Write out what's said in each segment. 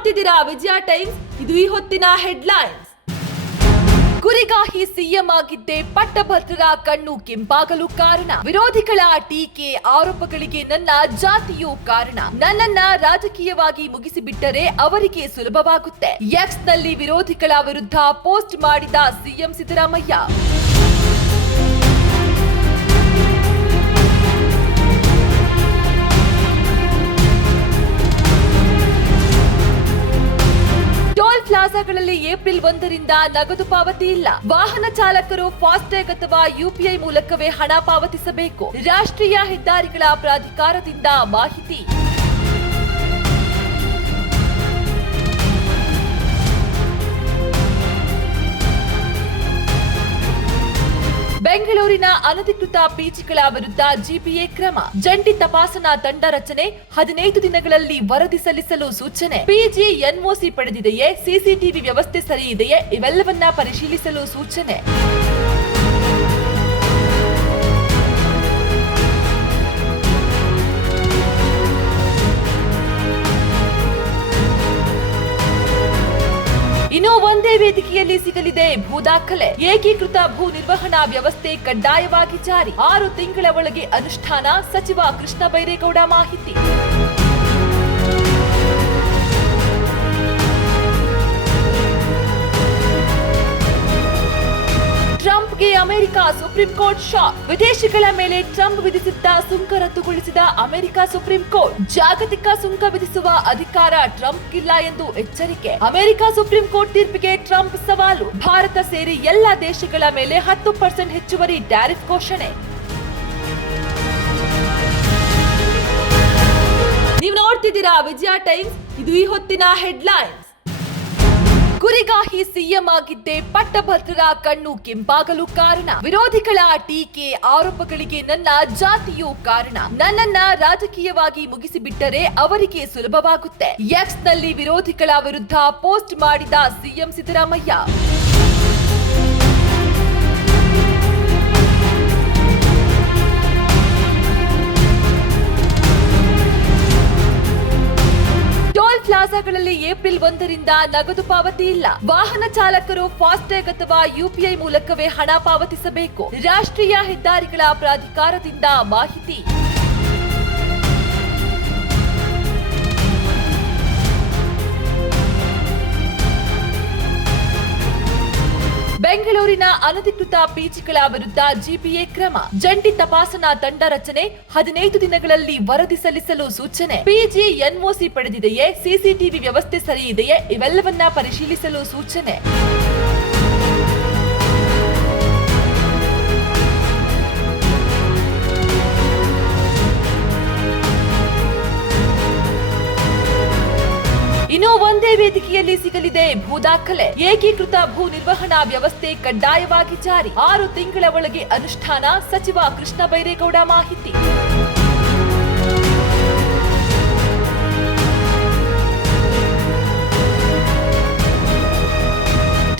ನೋಡ್ತಿದ್ದೀರಾ ವಿಜಯ ಟೈಮ್ಸ್. ಇದು ಈ ಹೊತ್ತಿನ ಹೆಡ್ಲೈನ್ಸ್. ಕುರಿಗಾಹಿ ಸಿಎಂ ಆಗಿದ್ದೇ ಪಟ್ಟಭದ್ರರ ಕಣ್ಣು ಕೆಂಪಾಗಲು ಕಾರಣ. ವಿರೋಧಿಗಳ ಟೀಕೆ ಆರೋಪಗಳಿಗೆ ನನ್ನ ಜಾತಿಯೂ ಕಾರಣ. ನನ್ನನ್ನ ರಾಜಕೀಯವಾಗಿ ಮುಗಿಸಿಬಿಟ್ಟರೆ ಅವರಿಗೆ ಸುಲಭವಾಗುತ್ತೆ. ಎಕ್ಸ್ ನಲ್ಲಿ ವಿರೋಧಿಗಳ ವಿರುದ್ಧ ಪೋಸ್ಟ್ ಮಾಡಿದ ಸಿಎಂ ಸಿದ್ದರಾಮಯ್ಯ. ಟೋಲ್ ಪ್ಲಾಜಾಗಳಲ್ಲಿ ಏಪ್ರಿಲ್ 1ರಿಂದ ನಗದು ಪಾವತಿ ಇಲ್ಲ. ವಾಹನ ಚಾಲಕರು ಫಾಸ್ಟ್ಯಾಗ್ ಅಥವಾ ಯುಪಿಐ ಮೂಲಕವೇ ಹಣ ಪಾವತಿಸಬೇಕು. ರಾಷ್ಟ್ರೀಯ ಹೆದ್ದಾರಿಗಳ ಪ್ರಾಧಿಕಾರದಿಂದ ಮಾಹಿತಿ. ಬೆಂಗಳೂರಿನ ಅನಧಿಕೃತ ಪಿಜಿಗಳ ವಿರುದ್ಧ ಜಿಪಿಎ ಕ್ರಮ. ಜಂಟಿ ತಪಾಸಣಾ ತಂಡ ರಚನೆ. 15 ದಿನಗಳಲ್ಲಿ ವರದಿ ಸಲ್ಲಿಸಲು ಸೂಚನೆ. ಪಿಜಿ ಎನ್ಒಸಿ ಪಡೆದಿದೆಯೇ, ಸಿಸಿಟಿವಿ ವ್ಯವಸ್ಥೆ ಸರಿ ಇದೆಯೇ, ಇವೆಲ್ಲವನ್ನ ಪರಿಶೀಲಿಸಲು ಸೂಚನೆ. ಇನ್ನು ಒಂದೇ ವೇದಿಕೆಯಲ್ಲಿ ಸಿಗಲಿದೆ ಭೂ ದಾಖಲೆ. ಏಕೀಕೃತ ಭೂ ನಿರ್ವಹಣಾ ವ್ಯವಸ್ಥೆ ಕಡ್ಡಾಯವಾಗಿ ಜಾರಿ. 6 ತಿಂಗಳ ಒಳಗೆ ಅನುಷ್ಠಾನ. ಸಚಿವ ಕೃಷ್ಣ ಬೈರೇಗೌಡ ಮಾಹಿತಿ. ಟ್ರಂಪ್ಗೆ ಅಮೆರಿಕ ಸುಪ್ರೀಂ ಕೋರ್ಟ್ ಶಾಕ್. ವಿದೇಶಿಗಳ ಮೇಲೆ ಟ್ರಂಪ್ ವಿಧಿಸಿದ್ದ ಸುಂಕ ರದ್ದುಗೊಳಿಸಿದ ಅಮೆರಿಕ ಸುಪ್ರೀಂ ಕೋರ್ಟ್. ಜಾಗತಿಕ ಸುಂಕ ವಿಧಿಸುವ ಅಧಿಕಾರ ಟ್ರಂಪ್ಗಿಲ್ಲ ಎಂದು ಎಚ್ಚರಿಕೆ. ಅಮೆರಿಕ ಸುಪ್ರೀಂ ಕೋರ್ಟ್ ತೀರ್ಪಿಗೆ ಟ್ರಂಪ್ ಸವಾಲು. ಭಾರತ ಸೇರಿ ಎಲ್ಲ ದೇಶಗಳ ಮೇಲೆ 10% ಹೆಚ್ಚುವರಿ ಟ್ಯಾರಿಫ್ ಘೋಷಣೆ. ನೀವು ನೋಡ್ತಿದ್ದೀರಾ ವಿಜಯ ಟೈಮ್ಸ್. ಇದು ಈ ಹೊತ್ತಿನ ಹೆಡ್ಲೈನ್ಸ್. ಕುರಿಗಾಹಿ ಸಿಎಂ ಆಗಿದ್ದೇ ಪಟ್ಟಭದ್ರರ ಕಣ್ಣು ಕೆಂಪಾಗಲು ಕಾರಣ. ವಿರೋಧಿಗಳ ಟೀಕೆ ಆರೋಪಗಳಿಗೆ ನನ್ನ ಜಾತಿಯೂ ಕಾರಣ. ನನ್ನನ್ನ ರಾಜಕೀಯವಾಗಿ ಮುಗಿಸಿಬಿಟ್ಟರೆ ಅವರಿಗೆ ಸುಲಭವಾಗುತ್ತೆ. ಎಕ್ಸ್ ನಲ್ಲಿ ವಿರೋಧಿಗಳ ವಿರುದ್ಧ ಪೋಸ್ಟ್ ಮಾಡಿದ ಸಿಎಂ ಸಿದ್ದರಾಮಯ್ಯ. ಟೋಲ್ ಪ್ಲಾಜಾಗಳಲ್ಲಿ ಏಪ್ರಿಲ್ 1ರಿಂದ ನಗದು ಪಾವತಿ ಇಲ್ಲ. ವಾಹನ ಚಾಲಕರು ಫಾಸ್ಟ್ಯಾಗ್ ಅಥವಾ ಯುಪಿಐ ಮೂಲಕವೇ ಹಣ ಪಾವತಿಸಬೇಕು. ರಾಷ್ಟ್ರೀಯ ಹೆದ್ದಾರಿಗಳ ಪ್ರಾಧಿಕಾರದಿಂದ ಮಾಹಿತಿ. ಬೆಂಗಳೂರಿನ ಅನಧಿಕೃತ ಪಿಜಿಗಳ ವಿರುದ್ಧ ಜಿಪಿಎ ಕ್ರಮ. ಜಂಟಿ ತಪಾಸಣಾ ತಂಡ ರಚನೆ. 15 ದಿನಗಳಲ್ಲಿ ವರದಿ ಸಲ್ಲಿಸಲು ಸೂಚನೆ. ಪಿಜಿ ಎನ್ಒಸಿ ಪಡೆದಿದೆಯೇ, ಸಿಸಿಟಿವಿ ವ್ಯವಸ್ಥೆ ಸರಿ ಇದೆಯೇ, ಇವೆಲ್ಲವನ್ನ ಪರಿಶೀಲಿಸಲು ಸೂಚನೆ. ಇನ್ನು ಒಂದೇ ವೇದಿಕೆಯಲ್ಲಿ ಸಿಗಲಿದೆ ಭೂ ದಾಖಲೆ. ಏಕೀಕೃತ ಭೂ ನಿರ್ವಹಣಾ ವ್ಯವಸ್ಥೆ ಕಡ್ಡಾಯವಾಗಿ ಜಾರಿ. 6 ತಿಂಗಳ ಒಳಗೆ ಅನುಷ್ಠಾನ. ಸಚಿವ ಕೃಷ್ಣ ಬೈರೇಗೌಡ ಮಾಹಿತಿ.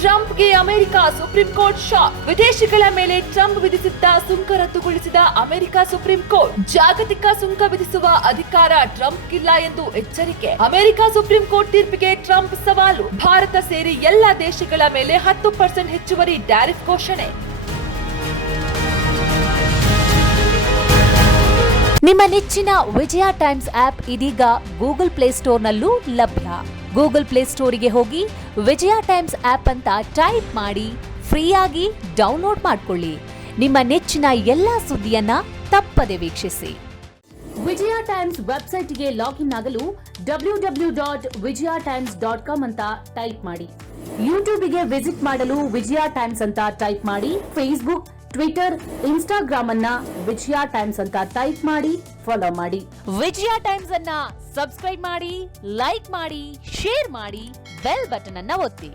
ಟ್ರಂಪ್ಗೆ ಅಮೆರಿಕ ಸುಪ್ರೀಂ ಕೋರ್ಟ್ ಶಾಕ್. ವಿದೇಶಿಗಳ ಮೇಲೆ ಟ್ರಂಪ್ ವಿಧಿಸಿದ್ದ ಸುಂಕ ರದ್ದುಗೊಳಿಸಿದ ಅಮೆರಿಕ ಸುಪ್ರೀಂ ಕೋರ್ಟ್. ಜಾಗತಿಕ ಸುಂಕ ವಿಧಿಸುವ ಅಧಿಕಾರ ಟ್ರಂಪ್ಗಿಲ್ಲ ಎಂದು ಎಚ್ಚರಿಕೆ. ಅಮೆರಿಕ ಸುಪ್ರೀಂ ಕೋರ್ಟ್ ತೀರ್ಪಿಗೆ ಟ್ರಂಪ್ ಸವಾಲು. ಭಾರತ ಸೇರಿ ಎಲ್ಲ ದೇಶಗಳ ಮೇಲೆ 10% ಹೆಚ್ಚುವರಿ ಟ್ಯಾರಿಫ್ ಘೋಷಣೆ. ನಿಮ್ಮ ನೆಚ್ಚಿನ ವಿಜಯ ಟೈಮ್ಸ್ ಆಪ್ ಇದೀಗ ಗೂಗಲ್ ಪ್ಲೇಸ್ಟೋರ್ನಲ್ಲೂ ಲಭ್ಯ. ಗೂಗಲ್ ಪ್ಲೇಸ್ಟೋರಿಗೆ ಹೋಗಿ ವಿಜಯ ಟೈಮ್ಸ್ ಆಪ್ ಅಂತ ಟೈಪ್ ಮಾಡಿ ಫ್ರೀಯಾಗಿ ಡೌನ್ಲೋಡ್ ಮಾಡಿಕೊಳ್ಳಿ. ನಿಮ್ಮ ನೆಚ್ಚಿನ ಎಲ್ಲಾ ಸುದ್ದಿಯನ್ನ ತಪ್ಪದೆ ವೀಕ್ಷಿಸಿ. ವಿಜಯ ಟೈಮ್ಸ್ ವೆಬ್ಸೈಟ್ಗೆ ಲಾಗಿನ್ ಆಗಲು www.vijayatimes.com ಅಂತ ಟೈಪ್ ಮಾಡಿ. ಯೂಟ್ಯೂಬ್ಗೆ ವಿಸಿಟ್ ಮಾಡಲು ವಿಜಯ ಟೈಮ್ಸ್ ಅಂತ ಟೈಪ್ ಮಾಡಿ. ಫೇಸ್ಬುಕ್, ಟ್ವಿಟರ್, ಇನ್ಸ್ಟಾಗ್ರಾಮ್ ಅನ್ನ ವಿಜಯ ಟೈಮ್ಸ್ ಅಂತ ಟೈಪ್ ಮಾಡಿ ಫಾಲೋ ಮಾಡಿ. ವಿಜಯ ಟೈಮ್ಸ್ ಅನ್ನ ಸಬ್ಸ್ಕ್ರೈಬ್ ಮಾಡಿ, ಲೈಕ್ ಮಾಡಿ, ಶೇರ್ ಮಾಡಿ, ಬೆಲ್ ಬಟನ್ ಅನ್ನ ಒತ್ತಿ.